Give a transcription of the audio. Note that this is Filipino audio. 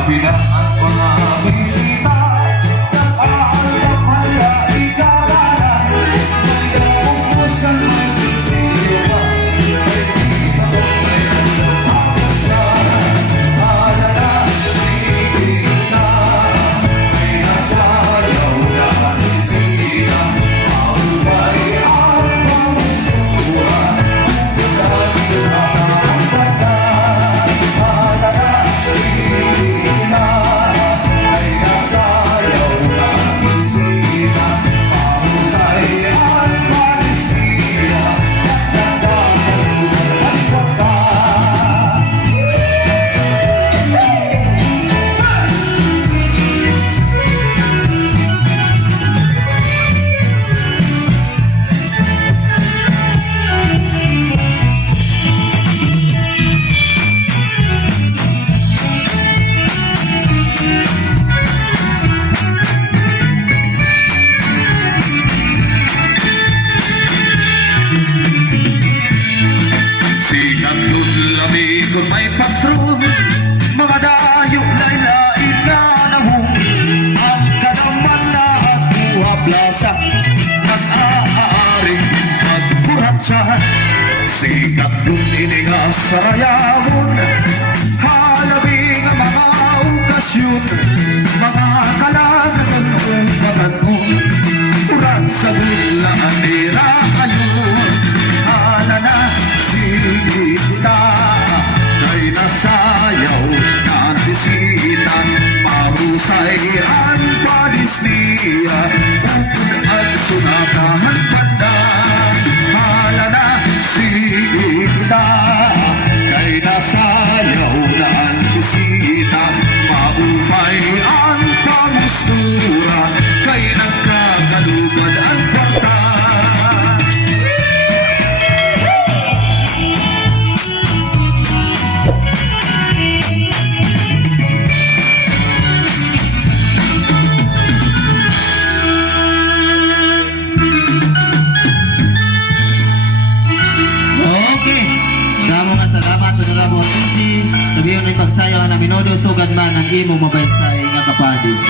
Pinaan pa nga bisita ng alam hala ikaralan. Ngayon mo sa nasisipa ay di ako may nagpapagod siya. Alala sikita ay nasayaw na bisita. Maubay ang pamusura bukas sa nakakata. Alala sikita ay nasayaw na bisita. Mahusay ang panisira nagkakalunan ang pagka. Sikat doon lamig kung may patron, mga dayo laylain na nahong ang kanaman na at buhablasa ng aaaring magburatsa. Sikat doon iningas sa rayawon, halabing ang mga okasyon, mga kalagasan kong kaganon, urat sa dulaan nila kayon. Alala sikita ay nasayaw na bisita. Mahusay ang panis niya, upod at sunatahan ganda. Alala sikita ay nasayaw na bisita. Maupay ang pamustura kay nagkagalugad ang kwarta. Okay. Damo nga salamat sa Ramo Sisi. Sabiyon na pagsayaw na Minodo sugad man ang imo mabay sa nga kapadis.